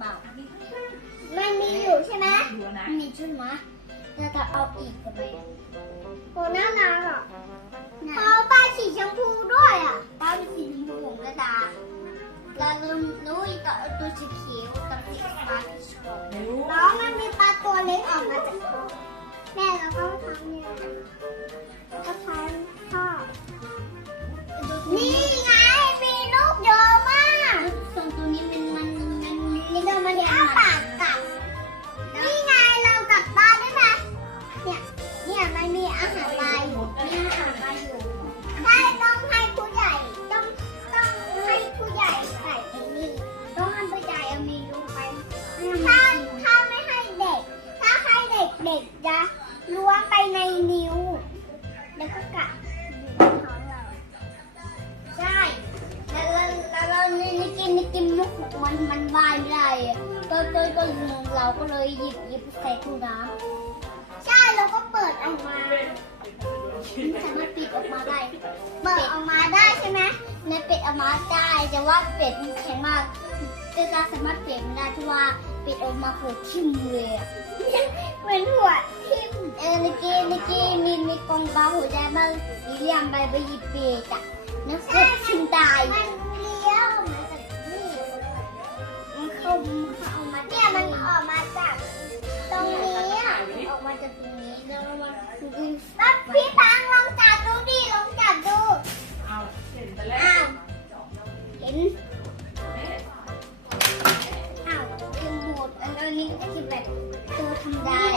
เปล่ามันมีอยู่ใช่ไหมดูนะมีชุดนะจะจะเอาอีกทำไมโหน่า หารปลาอยู่มีอาหารมาอยู่ใช่ต้องให้ผู้ใหญ่ต้องต้องให้ผู้ใหญ่ใส่ไอ้นี่ต้องให้ผู้ใหญ่เอามีลูไปถ้าถ้าไม่ให้เด็ก ถ้าให้เด็กเด็กจะล้วงไปในนิ้ว แล้วก็กัดอยู่ในท้องเราใช่แล้วแล้วแล้วแล้วนี่ยกินนี่กินลูกมันมันวายไม่ได้อะก็ก็ก็เราก็เลยหยิบหยิบใส่ตู้น้ใเปิดออกมาได้ใช่ไหมในเป็ดออกมาได้แต่ว่าเป็ดแข็งมากก็จะสามารถเปลี่ยนได้ที่ว่าเป็ดออกมาเกิดทิ่มเลยเหมือนหัวทิ่มเออนี่อกี้เกี้มีมีกองปลาหัวใจบ้าเลี่ยมไปไปหยิบเป็ดอะนักเก็ตชิมตายมันเลี้ยวมาจากนี่มันเข้ามาออกมาเนี่ยมันออกมาจากตรงนี้อะออกมาจากตรงนี้แล้วมันปั๊บพี่ปัง Bye.